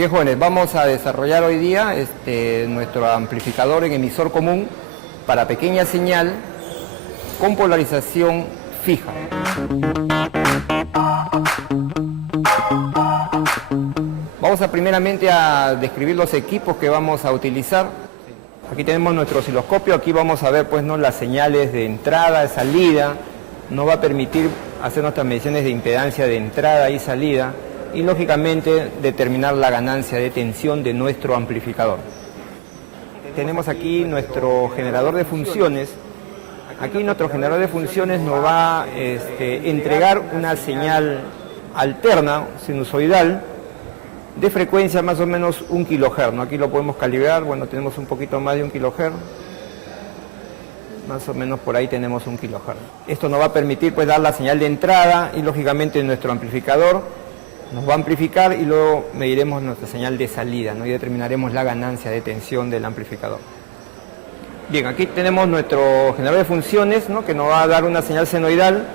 Bien, jóvenes, vamos a desarrollar hoy día nuestro amplificador en emisor común para pequeña señal con polarización fija. Vamos a primeramente a describir los equipos que vamos a utilizar. Aquí tenemos nuestro osciloscopio, aquí vamos a ver pues, ¿no?, las señales de entrada, de salida. Nos va a permitir hacer nuestras mediciones de impedancia de entrada y salida y lógicamente determinar la ganancia de tensión de nuestro amplificador. Tenemos aquí nuestro generador de funciones. Aquí nuestro generador de funciones nos va a entregar una señal alterna, sinusoidal, de frecuencia más o menos 1 kHz, ¿no? Aquí lo podemos calibrar, bueno, tenemos un poquito más de 1 kHz. Más o menos por ahí tenemos 1 kHz. Esto nos va a permitir pues dar la señal de entrada y lógicamente nuestro amplificador nos va a amplificar y luego mediremos nuestra señal de salida, ¿no?, y determinaremos la ganancia de tensión del amplificador. Bien, aquí tenemos nuestro generador de funciones, ¿no?, que nos va a dar una señal senoidal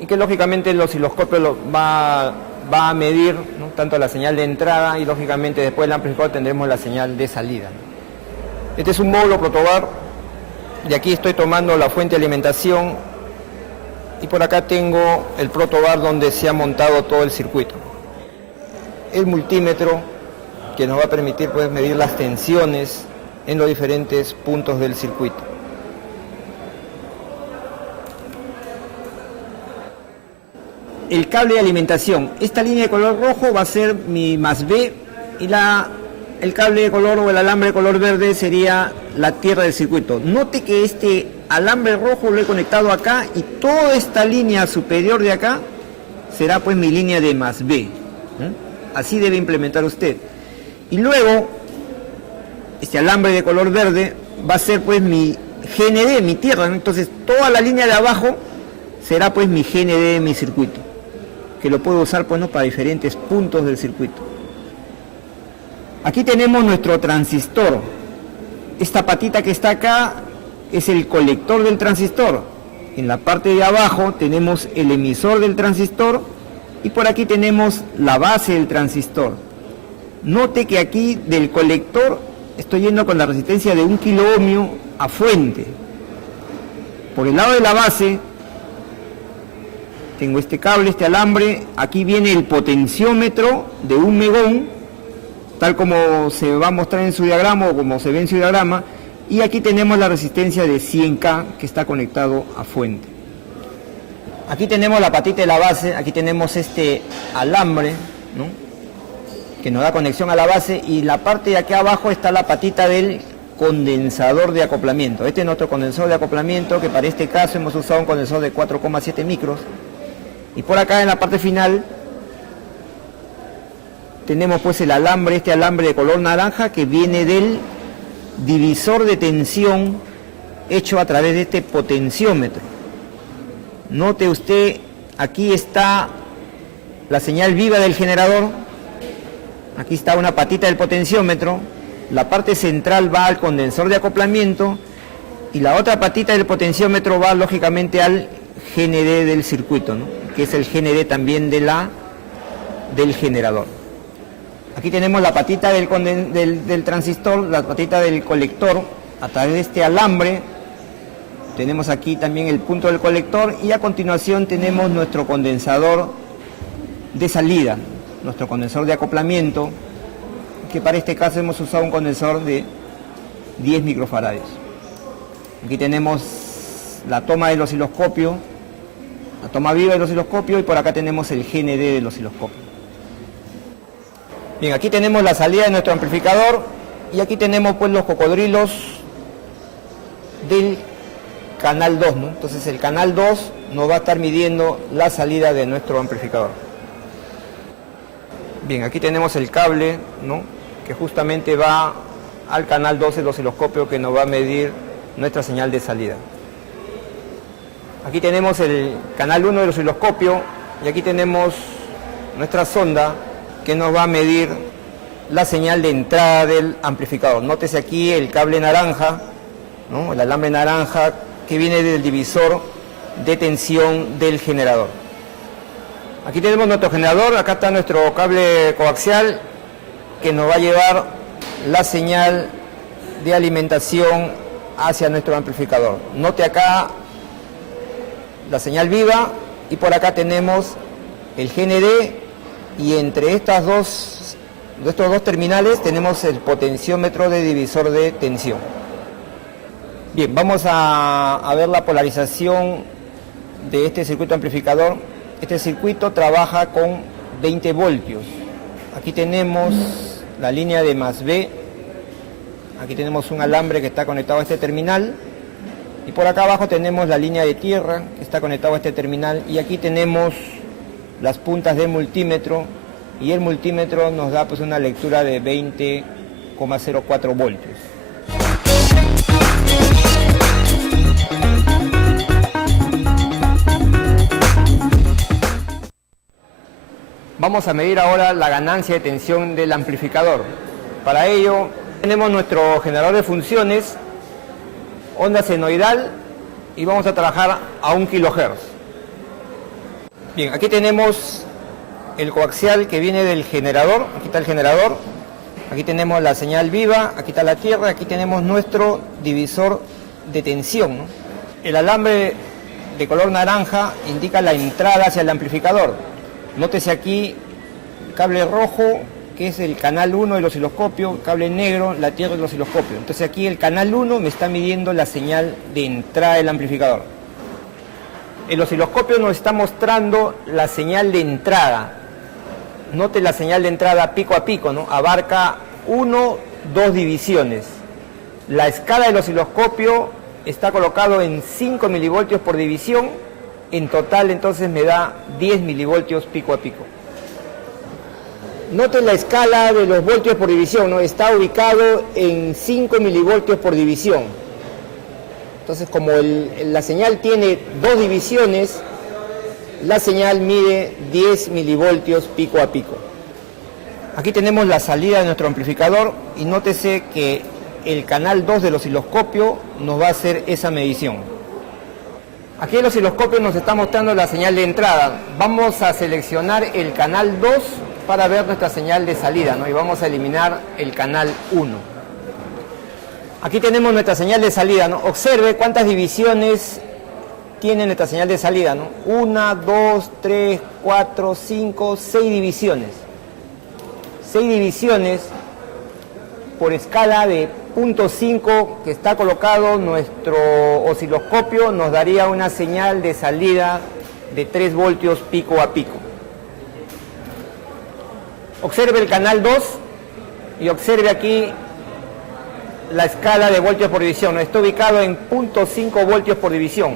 y que lógicamente el osciloscopio va a medir, ¿no?, tanto la señal de entrada y lógicamente después del amplificador tendremos la señal de salida. Este es un módulo protobar y aquí estoy tomando la fuente de alimentación. Y por acá tengo el protobar donde se ha montado todo el circuito. El multímetro que nos va a permitir pues, medir las tensiones en los diferentes puntos del circuito. El cable de alimentación. Esta línea de color rojo va a ser mi más B y el cable de color o el alambre de color verde sería la tierra del circuito. Note que este alambre rojo lo he conectado acá y toda esta línea superior de acá será pues mi línea de más B. Así debe implementar usted. Y luego este alambre de color verde va a ser pues mi GND, mi tierra, ¿no? Entonces toda la línea de abajo será pues mi GND de mi circuito, que lo puedo usar pues, ¿no?, para diferentes puntos del circuito. Aquí tenemos nuestro transistor. Esta patita que está acá es el colector del transistor. En la parte de abajo tenemos el emisor del transistor y por aquí tenemos la base del transistor. Note que aquí del colector estoy yendo con la resistencia de 1 kiloohmio a fuente. Por el lado de la base tengo este cable, este alambre. Aquí viene el potenciómetro de 1 megón, tal como se va a mostrar en su diagrama o como se ve en su diagrama, y aquí tenemos la resistencia de 100K que está conectado a fuente. Aquí tenemos la patita de la base, aquí tenemos este alambre, ¿no?, que nos da conexión a la base, y la parte de aquí abajo está la patita del condensador de acoplamiento. Este es nuestro condensador de acoplamiento, que para este caso hemos usado un condensador de 4,7 micros, y por acá en la parte final tenemos pues el alambre, este alambre de color naranja que viene del divisor de tensión hecho a través de este potenciómetro. Note usted, aquí está la señal viva del generador, aquí está una patita del potenciómetro, la parte central va al condensador de acoplamiento y la otra patita del potenciómetro va lógicamente al GND del circuito, ¿no?, que es el GND también del generador. Aquí tenemos la patita del transistor, la patita del colector a través de este alambre. Tenemos aquí también el punto del colector y a continuación tenemos nuestro condensador de salida, nuestro condensador de acoplamiento, que para este caso hemos usado un condensador de 10 microfaradios. Aquí tenemos la toma del osciloscopio, la toma viva del osciloscopio, y por acá tenemos el GND del osciloscopio. Bien, aquí tenemos la salida de nuestro amplificador y aquí tenemos pues los cocodrilos del canal 2, ¿no? Entonces el canal 2 nos va a estar midiendo la salida de nuestro amplificador. Bien, aquí tenemos el cable, ¿no?, que justamente va al canal 2 del osciloscopio, que nos va a medir nuestra señal de salida. Aquí tenemos el canal 1 del osciloscopio y aquí tenemos nuestra sonda que nos va a medir la señal de entrada del amplificador. Nótese aquí el cable naranja, ¿no?, el alambre naranja que viene del divisor de tensión del generador. Aquí tenemos nuestro generador, acá está nuestro cable coaxial que nos va a llevar la señal de alimentación hacia nuestro amplificador. Note acá la señal viva y por acá tenemos el GND y entre estos dos terminales tenemos el potenciómetro de divisor de tensión. Bien, vamos a ver la polarización de este circuito amplificador. Este circuito trabaja con 20 voltios. Aquí tenemos la línea de más B. Aquí tenemos un alambre que está conectado a este terminal. Y por acá abajo tenemos la línea de tierra que está conectado a este terminal. Y aquí tenemos las puntas del multímetro. Y el multímetro nos da pues una lectura de 20,04 voltios. Vamos a medir ahora la ganancia de tensión del amplificador. Para ello tenemos nuestro generador de funciones, onda senoidal, y vamos a trabajar a 1 kHz. Bien, aquí tenemos el coaxial que viene del generador, aquí está el generador, aquí tenemos la señal viva, aquí está la tierra, aquí tenemos nuestro divisor de tensión, ¿no? El alambre de color naranja indica la entrada hacia el amplificador. Nótese aquí el cable rojo, que es el canal 1 del osciloscopio, cable negro, la tierra del osciloscopio. Entonces aquí el canal 1 me está midiendo la señal de entrada del amplificador. El osciloscopio nos está mostrando la señal de entrada. Note la señal de entrada pico a pico, ¿no? Abarca 2 divisiones. La escala del osciloscopio está colocado en 5 milivoltios por división. En total entonces me da 10 milivoltios pico a pico. Noten la escala de los voltios por división, ¿no? Está ubicado en 5 milivoltios por división. Entonces como la señal tiene 2 divisiones, la señal mide 10 milivoltios pico a pico. Aquí tenemos la salida de nuestro amplificador y nótese que el canal 2 del osciloscopio nos va a hacer esa medición. Aquí el osciloscopio nos está mostrando la señal de entrada. Vamos a seleccionar el canal 2 para ver nuestra señal de salida, ¿no? Y vamos a eliminar el canal 1. Aquí tenemos nuestra señal de salida, ¿no? Observe cuántas divisiones tiene nuestra señal de salida, ¿no? 1, 2, 3, 4, 5, 6 divisiones. 6 divisiones por escala de 0.5 que está colocado nuestro osciloscopio nos daría una señal de salida de 3 voltios pico a pico. Observe el canal 2 y observe aquí la escala de voltios por división. Está ubicado en 0.5 voltios por división.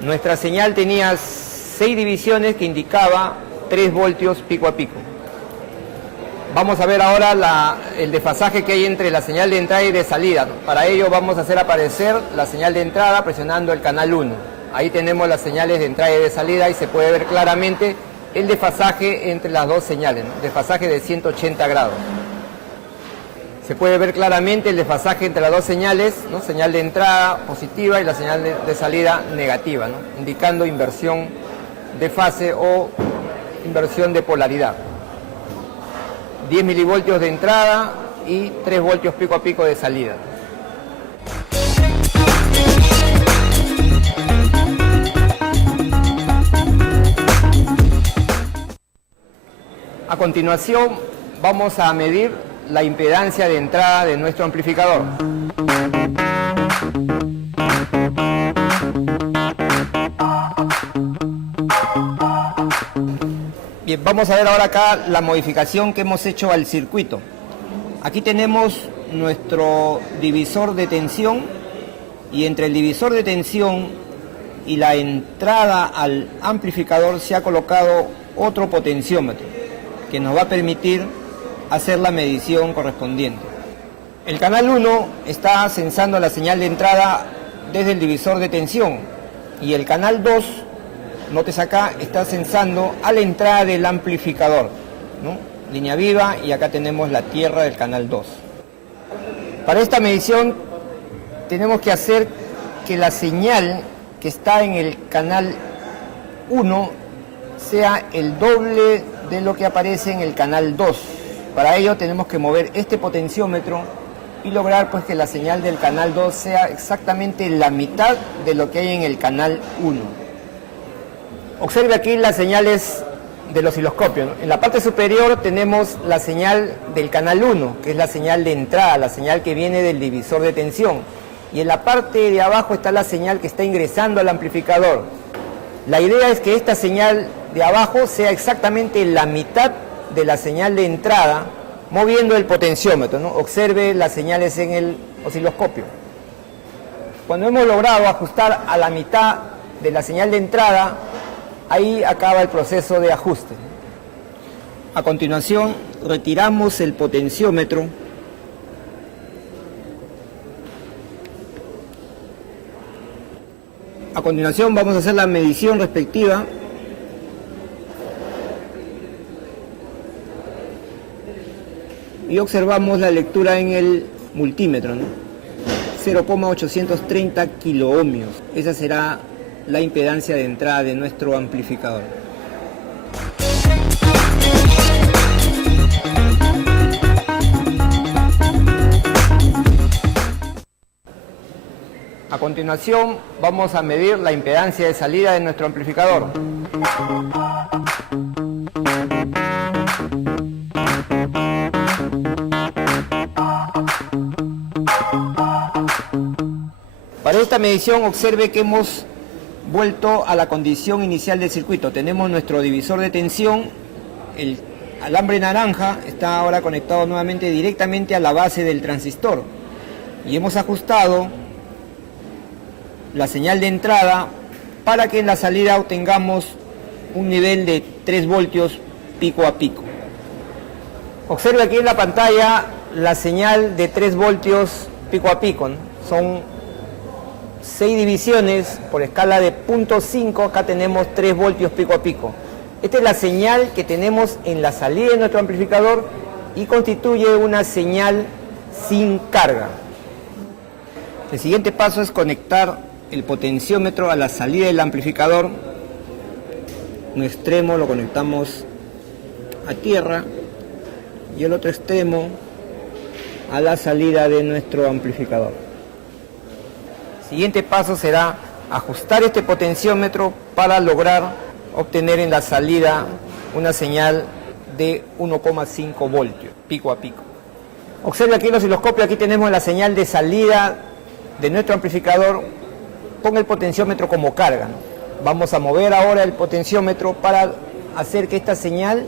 Nuestra señal tenía 6 divisiones que indicaba 3 voltios pico a pico. Vamos a ver ahora el desfasaje que hay entre la señal de entrada y de salida. Para ello vamos a hacer aparecer la señal de entrada presionando el canal 1. Ahí tenemos las señales de entrada y de salida y se puede ver claramente el desfasaje entre las dos señales, ¿no? Desfasaje de 180 grados. Se puede ver claramente el desfasaje entre las dos señales, ¿no? Señal de entrada positiva y la señal de salida negativa, ¿no? Indicando inversión de fase o inversión de polaridad. 10 milivoltios de entrada y 3 voltios pico a pico de salida. A continuación vamos a medir la impedancia de entrada de nuestro amplificador. Bien, vamos a ver ahora acá la modificación que hemos hecho al circuito. Aquí tenemos nuestro divisor de tensión y entre el divisor de tensión y la entrada al amplificador se ha colocado otro potenciómetro que nos va a permitir hacer la medición correspondiente. El canal 1 está sensando la señal de entrada desde el divisor de tensión y el canal 2, notes acá, está sensando a la entrada del amplificador, ¿no? Línea viva y acá tenemos la tierra del canal 2. Para esta medición tenemos que hacer que la señal que está en el canal 1 sea el doble de lo que aparece en el canal 2. Para ello tenemos que mover este potenciómetro y lograr pues que la señal del canal 2 sea exactamente la mitad de lo que hay en el canal 1. Observe aquí las señales del osciloscopio, ¿no? En la parte superior tenemos la señal del canal 1, que es la señal de entrada, la señal que viene del divisor de tensión. Y en la parte de abajo está la señal que está ingresando al amplificador. La idea es que esta señal de abajo sea exactamente la mitad de la señal de entrada, moviendo el potenciómetro, ¿no? Observe las señales en el osciloscopio. Cuando hemos logrado ajustar a la mitad de la señal de entrada, ahí acaba el proceso de ajuste. A continuación, retiramos el potenciómetro. A continuación vamos a hacer la medición respectiva. Y observamos la lectura en el multímetro, ¿no? 0,830 kiloohmios. Esa será la impedancia de entrada de nuestro amplificador. A continuación vamos a medir la impedancia de salida de nuestro amplificador. Para esta medición observe que hemos vuelto a la condición inicial del circuito. Tenemos nuestro divisor de tensión, el alambre naranja está ahora conectado nuevamente directamente a la base del transistor y hemos ajustado la señal de entrada para que en la salida obtengamos un nivel de 3 voltios pico a pico. Observe aquí en la pantalla la señal de 3 voltios pico a pico, ¿no? Son 6 divisiones por escala de 0.5, acá tenemos 3 voltios pico a pico. Esta es la señal que tenemos en la salida de nuestro amplificador y constituye una señal sin carga. El siguiente paso es conectar el potenciómetro a la salida del amplificador. Un extremo lo conectamos a tierra y el otro extremo a la salida de nuestro amplificador. El siguiente paso será ajustar este potenciómetro para lograr obtener en la salida una señal de 1,5 voltios, pico a pico. Observe aquí el osciloscopio, aquí tenemos la señal de salida de nuestro amplificador con el potenciómetro como carga, ¿no? Vamos a mover ahora el potenciómetro para hacer que esta señal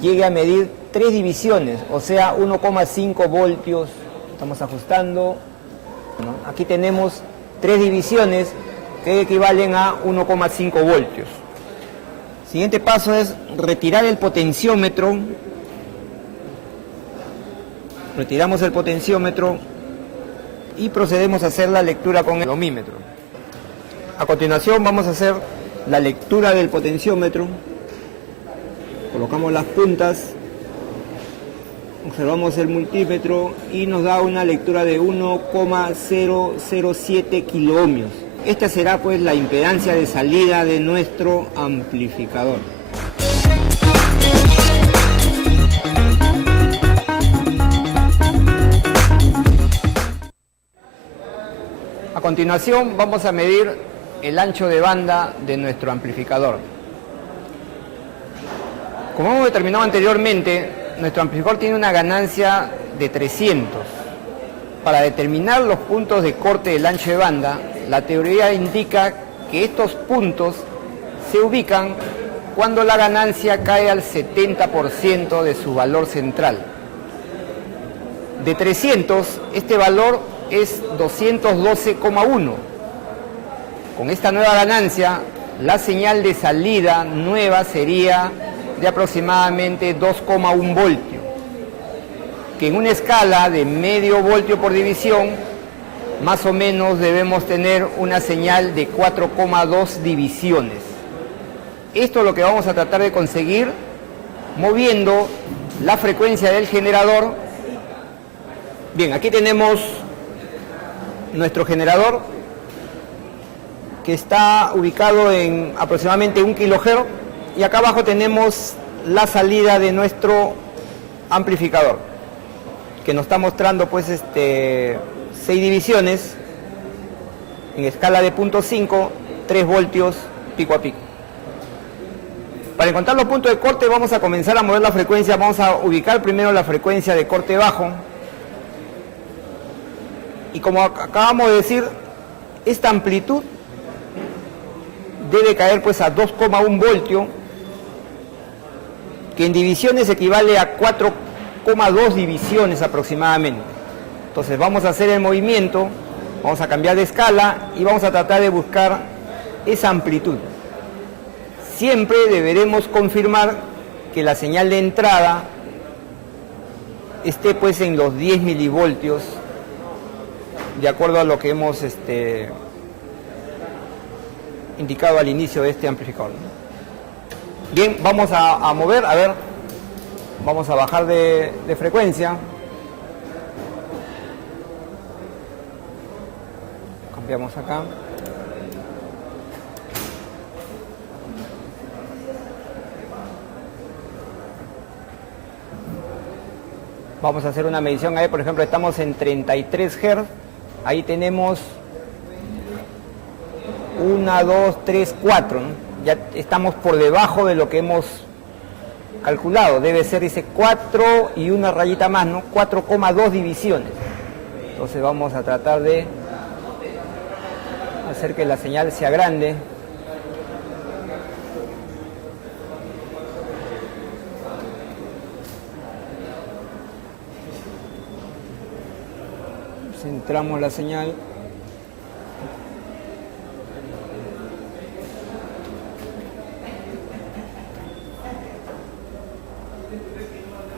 llegue a medir 3 divisiones, o sea 1,5 voltios. Estamos ajustando, ¿no? Aquí tenemos 3 divisiones que equivalen a 1,5 voltios. El siguiente paso es retirar el potenciómetro. Retiramos el potenciómetro y procedemos a hacer la lectura con el ohmímetro. A continuación vamos a hacer la lectura del potenciómetro. Colocamos las puntas, observamos el multímetro y nos da una lectura de 1,007 kiloohmios. Esta será pues la impedancia de salida de nuestro amplificador. A continuación vamos a medir el ancho de banda de nuestro amplificador. Como hemos determinado anteriormente, nuestro amplificador tiene una ganancia de 300. Para determinar los puntos de corte del ancho de banda, la teoría indica que estos puntos se ubican cuando la ganancia cae al 70% de su valor central. De 300, este valor es 212,1. Con esta nueva ganancia, la señal de salida nueva sería de aproximadamente 2,1 voltio, que en una escala de medio voltio por división, más o menos debemos tener una señal de 4,2 divisiones. Esto es lo que vamos a tratar de conseguir moviendo la frecuencia del generador. Bien, aquí tenemos nuestro generador que está ubicado en aproximadamente 1 kHz y acá abajo tenemos la salida de nuestro amplificador, que nos está mostrando pues 6 divisiones en escala de 0.5, 3 voltios pico a pico. Para encontrar los puntos de corte vamos a comenzar a mover la frecuencia. Vamos a ubicar primero la frecuencia de corte bajo. Y como acabamos de decir, esta amplitud debe caer pues a 2,1 voltios, que en divisiones equivale a 4,2 divisiones aproximadamente. Entonces vamos a hacer el movimiento, vamos a cambiar de escala y vamos a tratar de buscar esa amplitud. Siempre deberemos confirmar que la señal de entrada esté pues en los 10 milivoltios, de acuerdo a lo que hemos indicado al inicio de este amplificador. Bien, vamos a mover, a ver, vamos a bajar de frecuencia. Cambiamos acá. Vamos a hacer una medición ahí, por ejemplo, estamos en 33 Hz, ahí tenemos 1, 2, 3, 4, ¿no? Ya estamos por debajo de lo que hemos calculado, debe ser ese 4 y una rayita más, ¿no? 4,2 divisiones. Entonces vamos a tratar de hacer que la señal sea grande. Centramos la señal.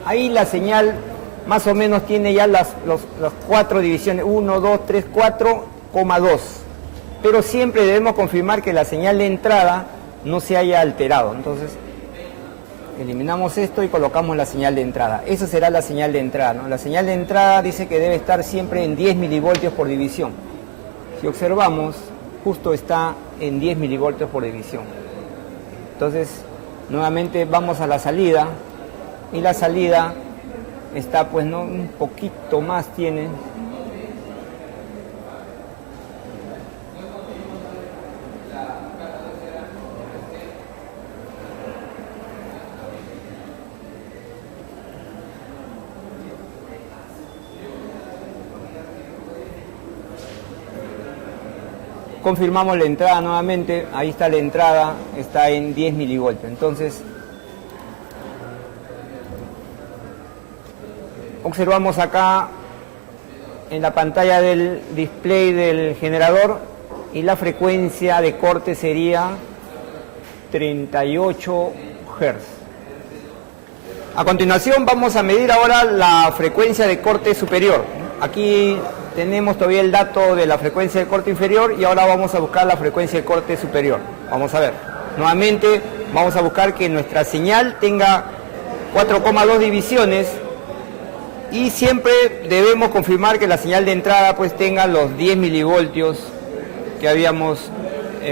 Ahí la señal más o menos tiene ya las 4 divisiones, 1, 2, 3, 4,2. Pero siempre debemos confirmar que la señal de entrada no se haya alterado. Entonces, eliminamos esto y colocamos la señal de entrada. Esa será la señal de entrada, ¿no? La señal de entrada dice que debe estar siempre en 10 milivoltios por división. Si observamos, justo está en 10 milivoltios por división. Entonces, nuevamente vamos a la salida. Y la salida está pues no un poquito más tiene. Confirmamos la entrada nuevamente, ahí está la entrada, está en 10 milivoltios. Entonces, observamos acá en la pantalla del display del generador y la frecuencia de corte sería 38 Hz. A continuación vamos a medir ahora la frecuencia de corte superior. Aquí tenemos todavía el dato de la frecuencia de corte inferior y ahora vamos a buscar la frecuencia de corte superior. Vamos a ver. Nuevamente vamos a buscar que nuestra señal tenga 4,2 divisiones. Y siempre debemos confirmar que la señal de entrada pues tenga los 10 milivoltios que habíamos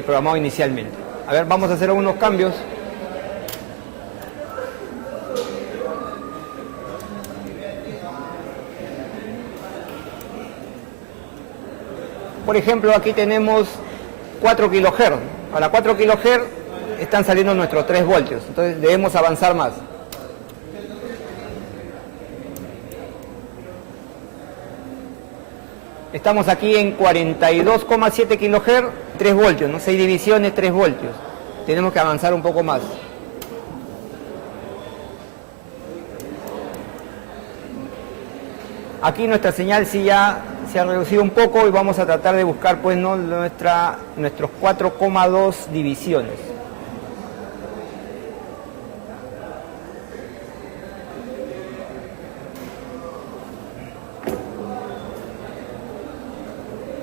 programado inicialmente. A ver, vamos a hacer algunos cambios. Por ejemplo, aquí tenemos 4 kHz. Para 4 kHz están saliendo nuestros 3 voltios. Entonces debemos avanzar más. Estamos aquí en 42,7 kHz, 3 voltios, ¿no? 6 divisiones, 3 voltios. Tenemos que avanzar un poco más. Aquí nuestra señal sí ya se ha reducido un poco y vamos a tratar de buscar pues no nuestros 4,2 divisiones.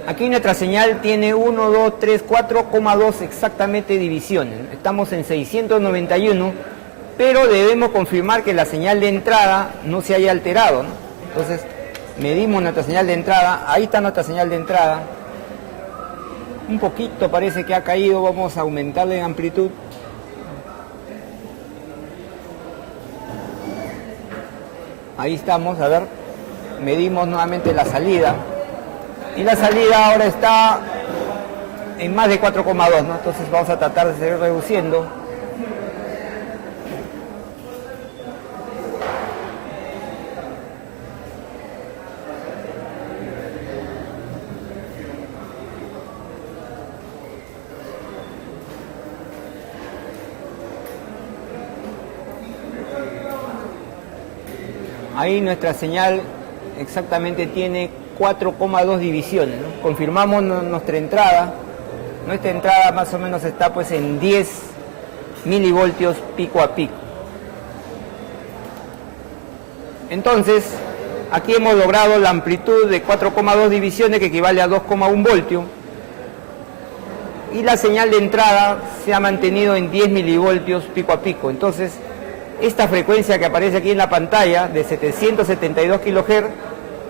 Aquí nuestra señal tiene 1, 2, 3, 4,2 exactamente divisiones. Estamos en 691, pero debemos confirmar que la señal de entrada no se haya alterado, ¿no? Entonces, medimos nuestra señal de entrada. Ahí está nuestra señal de entrada. Un poquito parece que ha caído. Vamos a aumentarle en amplitud. Ahí estamos, a ver, medimos nuevamente la salida. Y la salida ahora está en más de 4,2, ¿no? Entonces vamos a tratar de seguir reduciendo. Ahí nuestra señal exactamente tiene 4,2 divisiones, ¿no? Confirmamos nuestra entrada. Nuestra entrada más o menos está pues en 10 milivoltios pico a pico. Entonces, aquí hemos logrado la amplitud de 4,2 divisiones, que equivale a 2,1 voltio. Y la señal de entrada se ha mantenido en 10 milivoltios pico a pico. Entonces, esta frecuencia que aparece aquí en la pantalla de 772 kHz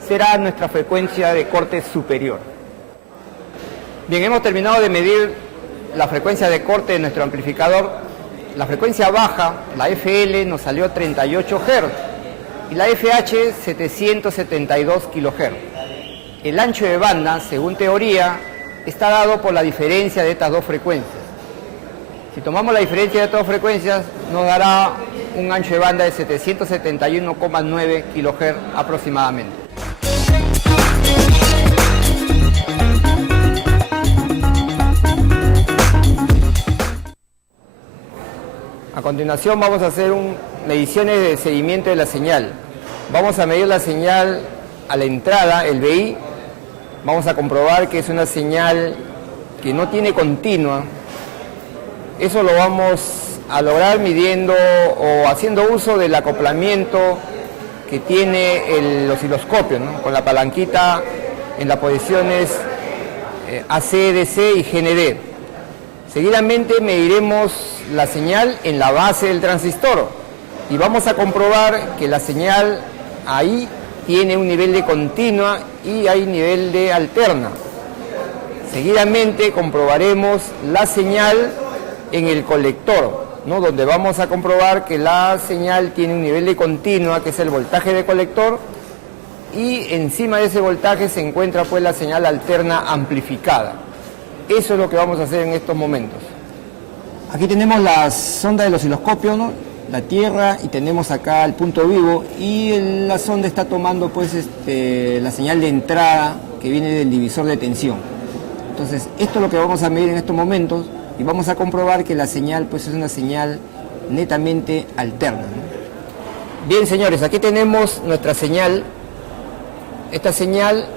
será nuestra frecuencia de corte superior. Bien, hemos terminado de medir la frecuencia de corte de nuestro amplificador. La frecuencia baja, la FL, nos salió 38 Hz y la FH 772 kHz. El ancho de banda, según teoría, está dado por la diferencia de estas dos frecuencias. Si tomamos la diferencia de estas dos frecuencias, nos dará un ancho de banda de 771,9 kHz aproximadamente. A continuación vamos a hacer mediciones de seguimiento de la señal. Vamos a medir la señal a la entrada, el BI. Vamos a comprobar que es una señal que no tiene continua. Eso lo vamos a lograr midiendo o haciendo uso del acoplamiento que tiene el osciloscopio, ¿no? Con la palanquita en las posiciones AC, DC y GND. Seguidamente mediremos la señal en la base del transistor y vamos a comprobar que la señal ahí tiene un nivel de continua y hay nivel de alterna. Seguidamente comprobaremos la señal en el colector, ¿no? Donde vamos a comprobar que la señal tiene un nivel de continua, que es el voltaje de colector, y encima de ese voltaje se encuentra pues la señal alterna amplificada. Eso es lo que vamos a hacer en estos momentos. Aquí tenemos la sonda del osciloscopio, ¿no? La tierra, y tenemos acá el punto vivo, y la sonda está tomando pues la señal de entrada que viene del divisor de tensión. Entonces, esto es lo que vamos a medir en estos momentos, y vamos a comprobar que la señal pues es una señal netamente alterna, ¿no? Bien, señores, aquí tenemos nuestra señal. Esta señal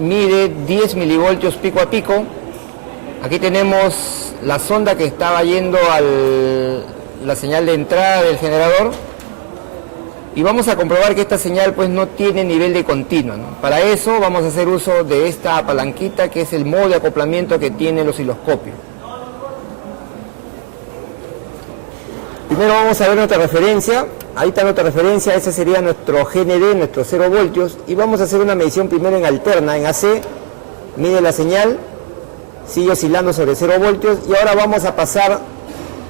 mide 10 milivoltios pico a pico. Aquí tenemos la sonda que estaba yendo a la señal de entrada del generador, y vamos a comprobar que esta señal pues no tiene nivel de continua, ¿no? Para eso vamos a hacer uso de esta palanquita, que es el modo de acoplamiento que tiene el osciloscopio. Primero vamos a ver nuestra referencia. Ahí está nuestra referencia, ese sería nuestro GND, nuestros 0 voltios, y vamos a hacer una medición primero en alterna, en AC. Mide la señal, sigue oscilando sobre 0 voltios, y ahora vamos a pasar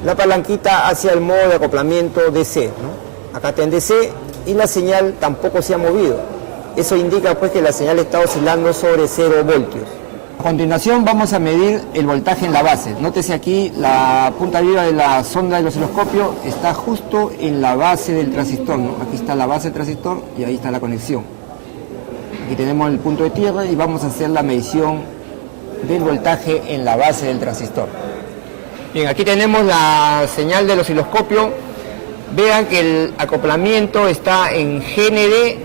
la palanquita hacia el modo de acoplamiento DC, ¿no? Acá está en DC y la señal tampoco se ha movido. Eso indica pues que la señal está oscilando sobre 0 voltios. A continuación vamos a medir el voltaje en la base. Nótese aquí la punta viva de la sonda del osciloscopio está justo en la base del transistor, ¿no? Aquí está la base del transistor y ahí está la conexión. Aquí tenemos el punto de tierra y vamos a hacer la medición del voltaje en la base del transistor. Bien, aquí tenemos la señal del osciloscopio. Vean que el acoplamiento está en GND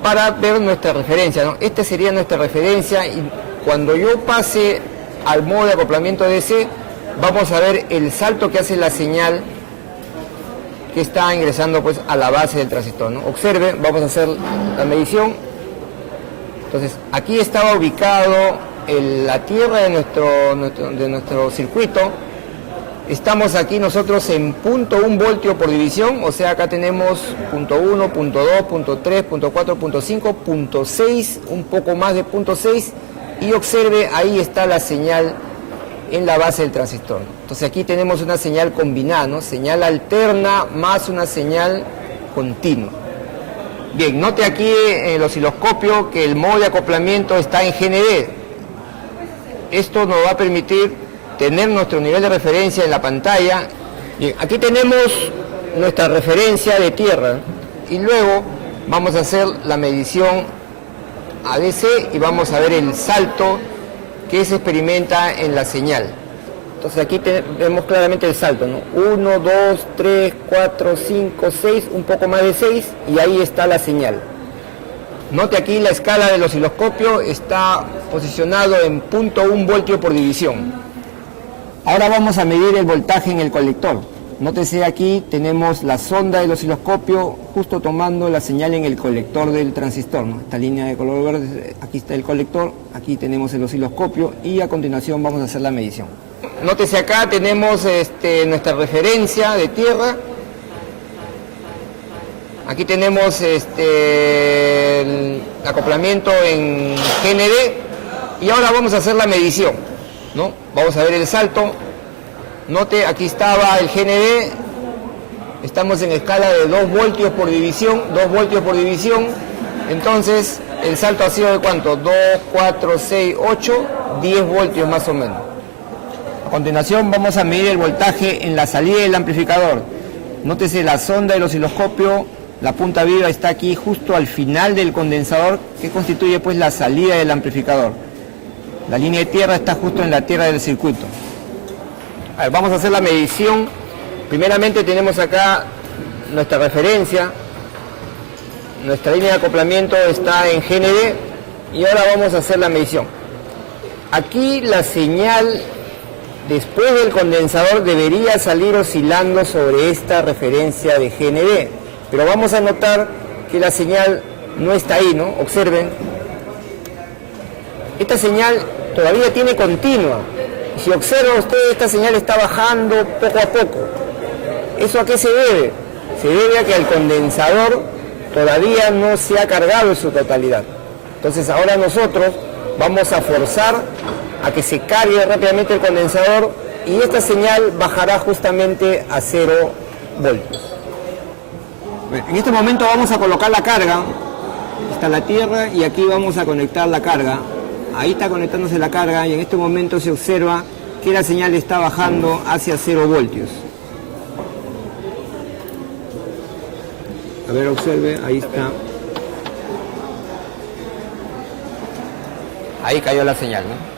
para ver nuestra referencia, ¿no? Esta sería nuestra referencia, y cuando yo pase al modo de acoplamiento DC, vamos a ver el salto que hace la señal que está ingresando pues a la base del transistor, ¿no? Observe, vamos a hacer la medición. Entonces, aquí estaba ubicado la tierra de nuestro circuito. Estamos aquí nosotros en 0.1 voltio por división, o sea, acá tenemos 0.1, 0.2, 0.3, 0.4, 0.5, 0.6, un poco más de 0.6, y observe, ahí está la señal en la base del transistor. Entonces aquí tenemos una señal combinada, ¿no? Señal alterna más una señal continuo. Bien, note aquí en el osciloscopio que el modo de acoplamiento está en GND. Esto nos va a permitir tener nuestro nivel de referencia en la pantalla. Bien, aquí tenemos nuestra referencia de tierra y luego vamos a hacer la medición ADC y vamos a ver el salto que se experimenta en la señal. Entonces aquí vemos claramente el salto, ¿no? 1, 2, 3, 4, 5, 6, un poco más de 6 y ahí está la señal. Note aquí la escala del osciloscopio está posicionado en 0.1 voltio por división. Ahora vamos a medir el voltaje en el colector. Nótese aquí tenemos la sonda del osciloscopio justo tomando la señal en el colector del transistor, ¿no? Esta línea de color verde, aquí está el colector, aquí tenemos el osciloscopio y a continuación vamos a hacer la medición. Nótese acá tenemos nuestra referencia de tierra. Aquí tenemos el acoplamiento en GND y ahora vamos a hacer la medición, ¿no? Vamos a ver el salto. Note, aquí estaba el GND, estamos en escala de 2 voltios por división, 2 voltios por división, entonces el salto ha sido de ¿cuánto? 2, 4, 6, 8, 10 voltios más o menos. A continuación vamos a medir el voltaje en la salida del amplificador. Nótese la sonda del osciloscopio, la punta viva está aquí justo al final del condensador que constituye pues la salida del amplificador. La línea de tierra está justo en la tierra del circuito. A ver, vamos a hacer la medición. Primeramente tenemos acá nuestra referencia, nuestra línea de acoplamiento está en GND y ahora vamos a hacer la medición. Aquí la señal después del condensador debería salir oscilando sobre esta referencia de GND, pero vamos a notar que la señal no está ahí, ¿no? Observen, esta señal todavía tiene continua. Si observa usted, esta señal está bajando poco a poco. ¿Eso a qué se debe? Se debe a que el condensador todavía no se ha cargado en su totalidad. Entonces ahora nosotros vamos a forzar a que se cargue rápidamente el condensador y esta señal bajará justamente a 0 voltios. En este momento vamos a colocar la carga. Está la tierra y aquí vamos a conectar la carga. Ahí está conectándose la carga y en este momento se observa que la señal está bajando hacia 0 voltios. A ver, observe, ahí está. Ahí cayó la señal, ¿no?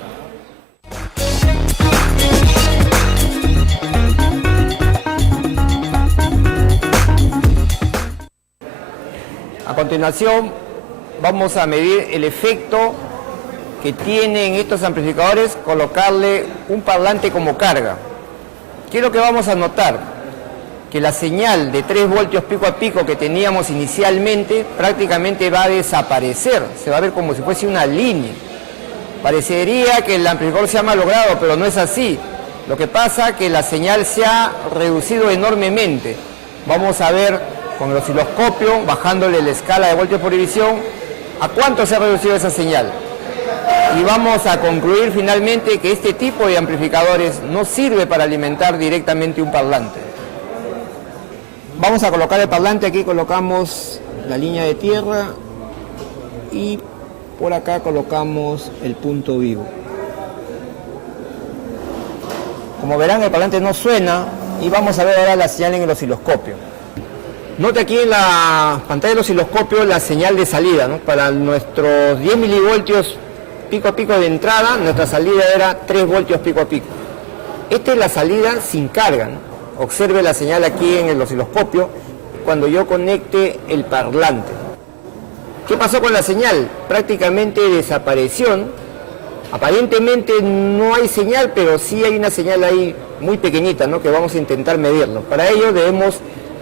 A continuación vamos a medir el efecto que tienen estos amplificadores colocarle un parlante como carga. ¿Qué es lo que vamos a notar? Que la señal de 3 voltios pico a pico que teníamos inicialmente prácticamente va a desaparecer, se va a ver como si fuese una línea. Parecería que el amplificador se ha malogrado, pero no es así. Lo que pasa es que la señal se ha reducido enormemente. Vamos a ver con el osciloscopio, bajándole la escala de voltios por división, a cuánto se ha reducido esa señal. Y vamos a concluir finalmente que este tipo de amplificadores no sirve para alimentar directamente un parlante. Vamos a colocar el parlante, aquí colocamos la línea de tierra y por acá colocamos el punto vivo. Como verán, el parlante no suena y vamos a ver ahora la señal en el osciloscopio. Note aquí en la pantalla del osciloscopio la señal de salida, ¿no? Para nuestros 10 milivoltios pico a pico de entrada, nuestra salida era 3 voltios pico a pico. Esta es la salida sin carga, ¿no? Observe la señal aquí en el osciloscopio cuando yo conecte el parlante. ¿Qué pasó con la señal? Prácticamente desapareció, ¿no? Aparentemente no hay señal, pero sí hay una señal ahí muy pequeñita, ¿no? Que vamos a intentar medirlo. Para ello debemos,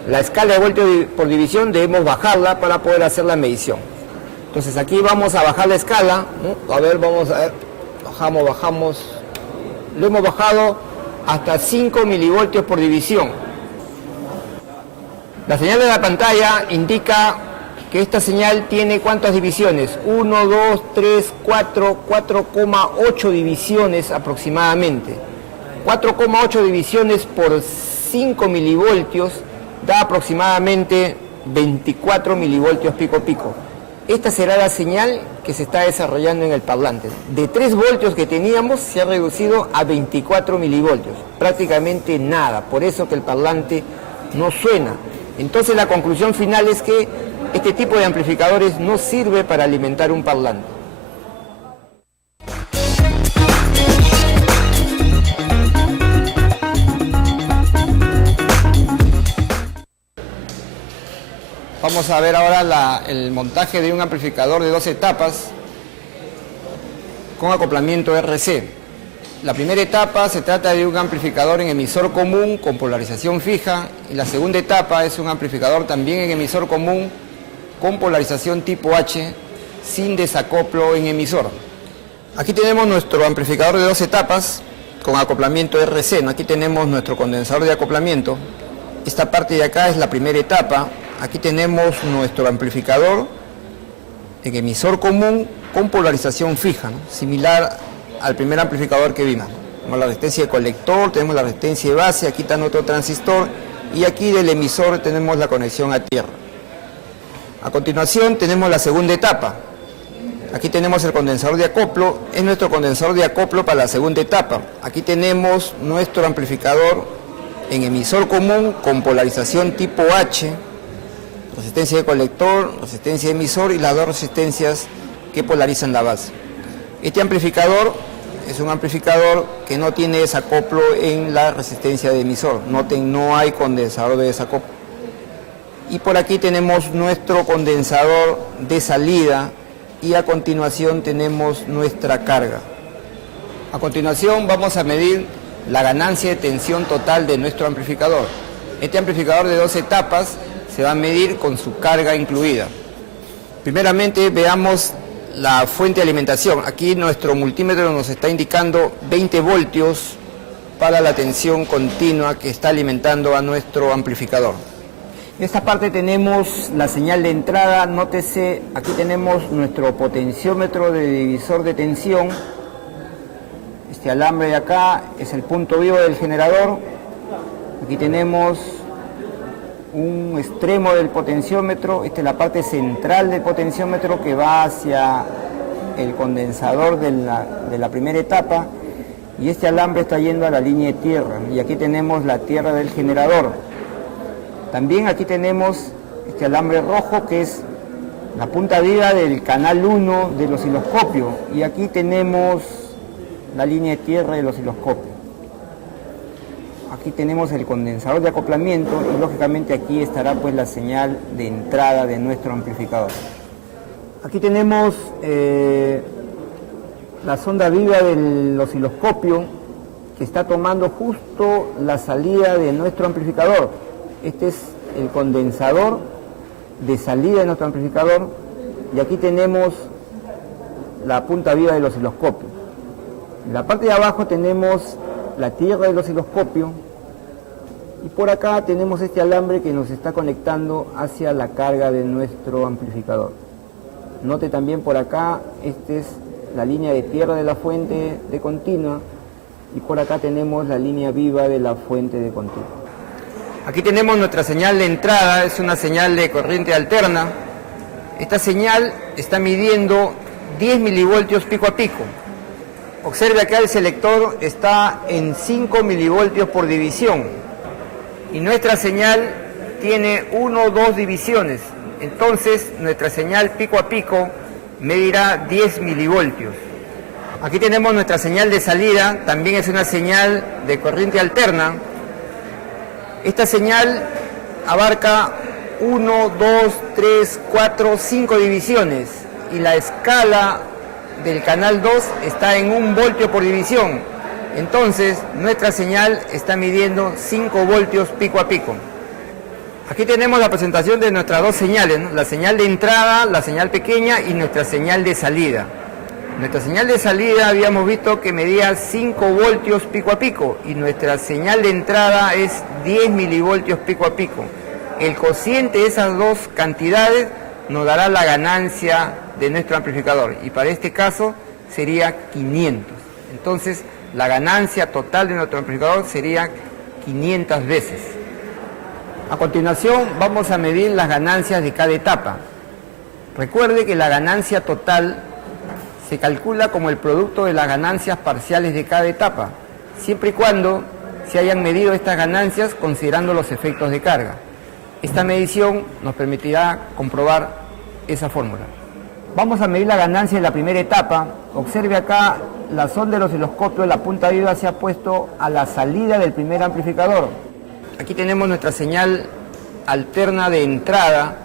la escala de voltios por división debemos bajarla para poder hacer la medición. Entonces aquí vamos a bajar la escala, ¿no? A ver, vamos a ver, bajamos, lo hemos bajado hasta 5 milivoltios por división. La señal de la pantalla indica que esta señal tiene ¿cuántas divisiones? 1, 2, 3, 4, 4,8 divisiones aproximadamente. 4,8 divisiones por 5 milivoltios da aproximadamente 24 milivoltios pico a pico. Esta será la señal que se está desarrollando en el parlante. De 3 voltios que teníamos se ha reducido a 24 milivoltios, prácticamente nada, por eso que el parlante no suena. Entonces la conclusión final es que este tipo de amplificadores no sirve para alimentar un parlante. Vamos a ver ahora el montaje de un amplificador de 2 etapas con acoplamiento RC. La primera etapa se trata de un amplificador en emisor común con polarización fija, y la segunda etapa es un amplificador también en emisor común con polarización tipo H sin desacoplo en emisor. Aquí tenemos nuestro amplificador de 2 etapas con acoplamiento RC, ¿no? Aquí tenemos nuestro condensador de acoplamiento. Esta parte de acá es la primera etapa. Aquí tenemos nuestro amplificador en emisor común con polarización fija, ¿no? Similar al primer amplificador que vimos. Tenemos la resistencia de colector, tenemos la resistencia de base, aquí está nuestro transistor, y aquí del emisor tenemos la conexión a tierra. A continuación tenemos la segunda etapa. Aquí tenemos el condensador de acoplo, es nuestro condensador de acoplo para la segunda etapa. Aquí tenemos nuestro amplificador en emisor común con polarización tipo H, resistencia de colector, resistencia de emisor y las 2 resistencias que polarizan la base. Este amplificador es un amplificador que no tiene desacoplo en la resistencia de emisor. Noten, no hay condensador de desacoplo. Y por aquí tenemos nuestro condensador de salida, y a continuación tenemos nuestra carga. A continuación vamos a medir la ganancia de tensión total de nuestro amplificador. Este amplificador de 2 etapas se va a medir con su carga incluida. Primeramente veamos la fuente de alimentación. Aquí nuestro multímetro nos está indicando 20 voltios para la tensión continua que está alimentando a nuestro amplificador. En esta parte tenemos la señal de entrada. Nótese, aquí tenemos nuestro potenciómetro de divisor de tensión. Este alambre de acá es el punto vivo del generador. Aquí tenemos un extremo del potenciómetro. Esta es la parte central del potenciómetro que va hacia el condensador de la primera etapa, y este alambre está yendo a la línea de tierra, y aquí tenemos la tierra del generador. También aquí tenemos este alambre rojo que es la punta viva del canal 1 del osciloscopio, y aquí tenemos la línea de tierra del osciloscopio. Aquí tenemos el condensador de acoplamiento, y lógicamente aquí estará pues la señal de entrada de nuestro amplificador. Aquí tenemos la sonda viva del osciloscopio que está tomando justo la salida de nuestro amplificador. Este es el condensador de salida de nuestro amplificador, y aquí tenemos la punta viva del osciloscopio. En la parte de abajo tenemos la tierra del osciloscopio, y por acá tenemos este alambre que nos está conectando hacia la carga de nuestro amplificador. Note también por acá, esta es la línea de tierra de la fuente de continua, y por acá tenemos la línea viva de la fuente de continua. Aquí tenemos nuestra señal de entrada, es una señal de corriente alterna. Esta señal está midiendo 10 milivoltios pico a pico. Observe acá, el selector está en 5 milivoltios por división, y nuestra señal tiene 1 o 2 divisiones. Entonces nuestra señal pico a pico medirá 10 milivoltios. Aquí tenemos nuestra señal de salida, también es una señal de corriente alterna. Esta señal abarca 1, 2, 3, 4, 5 divisiones, y la escala del canal 2 está en 1 voltio por división. Entonces nuestra señal está midiendo 5 voltios pico a pico. Aquí tenemos la presentación de nuestras 2 señales, ¿no? La señal de entrada, la señal pequeña, y nuestra señal de salida. Nuestra señal de salida habíamos visto que medía 5 voltios pico a pico, y nuestra señal de entrada es 10 milivoltios pico a pico. El cociente de esas 2 cantidades nos dará la ganancia de nuestro amplificador, y para este caso sería 500. Entonces la ganancia total de nuestro amplificador sería 500 veces. A continuación vamos a medir las ganancias de cada etapa. Recuerde que la ganancia total se calcula como el producto de las ganancias parciales de cada etapa, siempre y cuando se hayan medido estas ganancias considerando los efectos de carga. Esta medición nos permitirá comprobar esa fórmula. Vamos a medir la ganancia en la primera etapa. Observe acá la sonda del osciloscopio, la punta de IVA se ha puesto a la salida del primer amplificador. Aquí tenemos nuestra señal alterna de entrada.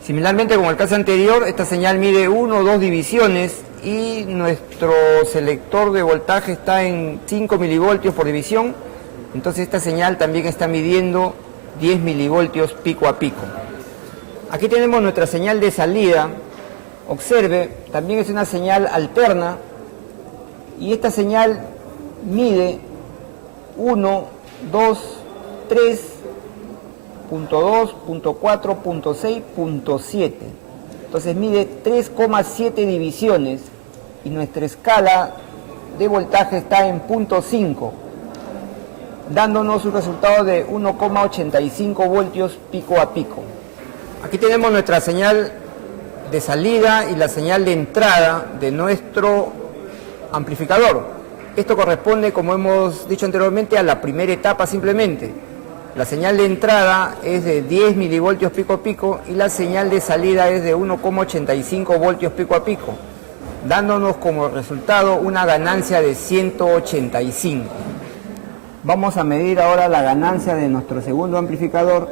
Similarmente como el caso anterior, esta señal mide 1 o 2 divisiones y nuestro selector de voltaje está en 5 milivoltios por división. Entonces esta señal también está midiendo 10 milivoltios pico a pico. Aquí tenemos nuestra señal de salida. Observe, también es una señal alterna y esta señal mide 1, 2, 3, punto 2, punto 4, punto 6, punto 7. Entonces mide 3,7 divisiones y nuestra escala de voltaje está en punto 5, dándonos un resultado de 1,85 voltios pico a pico. Aquí tenemos nuestra señal de salida y la señal de entrada de nuestro amplificador. Esto corresponde, como hemos dicho anteriormente, a la primera etapa simplemente. La señal de entrada es de 10 milivoltios pico a pico y la señal de salida es de 1,85 voltios pico a pico, dándonos como resultado una ganancia de 185. Vamos a medir ahora la ganancia de nuestro segundo amplificador.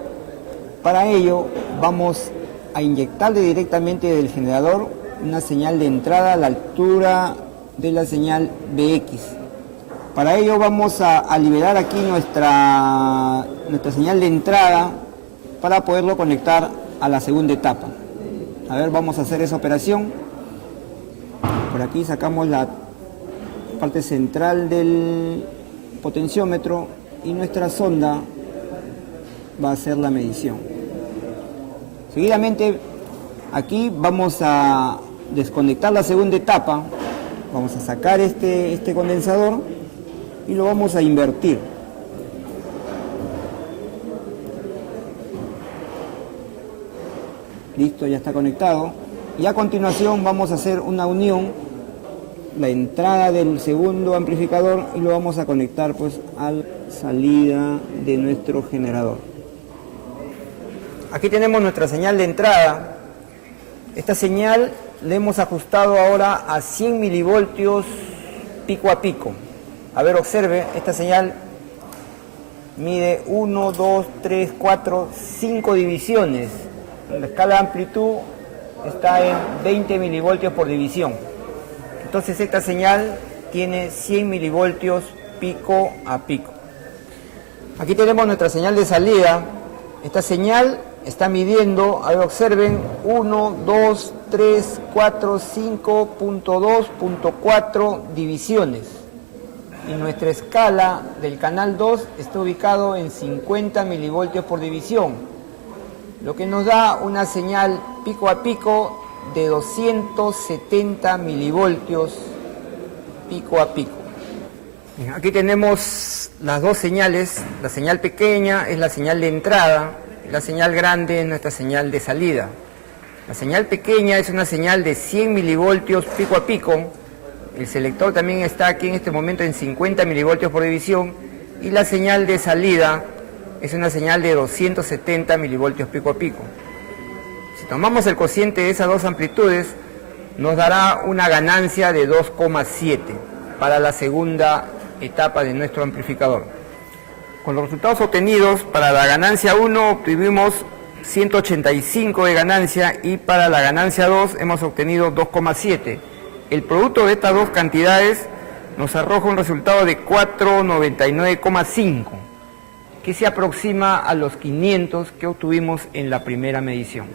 Para ello vamos a inyectarle directamente del generador una señal de entrada a la altura de la señal BX. Para ello vamos a liberar aquí nuestra señal de entrada para poderlo conectar a la segunda etapa. A ver, vamos a hacer esa operación. Por aquí sacamos la parte central del potenciómetro y nuestra sonda va a hacer la medición. Seguidamente aquí vamos a desconectar la segunda etapa, vamos a sacar este condensador y lo vamos a invertir. Listo, ya está conectado. Y a continuación vamos a hacer una unión, la entrada del segundo amplificador, y lo vamos a conectar pues a la salida de nuestro generador. Aquí tenemos nuestra señal de entrada. Esta señal le hemos ajustado ahora a 100 milivoltios pico a pico. A ver, observe, esta señal mide 1, 2, 3, 4, 5 divisiones. La escala de amplitud está en 20 milivoltios por división. Entonces esta señal tiene 100 milivoltios pico a pico. Aquí tenemos nuestra señal de salida. Esta señal está midiendo, a ver, observen, 1, 2, 3, 4, 5, punto 2, punto 4 divisiones. Y nuestra escala del canal 2 está ubicado en 50 milivoltios por división, lo que nos da una señal pico a pico de 270 milivoltios pico a pico. Bien, aquí tenemos las dos señales. La señal pequeña es la señal de entrada, la señal grande es nuestra señal de salida. La señal pequeña es una señal de 100 milivoltios pico a pico. El selector también está aquí en este momento en 50 milivoltios por división. Y la señal de salida es una señal de 270 milivoltios pico a pico. Si tomamos el cociente de esas dos amplitudes, nos dará una ganancia de 2,7 para la segunda etapa de nuestro amplificador. Con los resultados obtenidos, para la ganancia 1 obtuvimos 185 de ganancia y para la ganancia 2 hemos obtenido 2,7. El producto de estas dos cantidades nos arroja un resultado de 499,5, que se aproxima a los 500 que obtuvimos en la primera medición.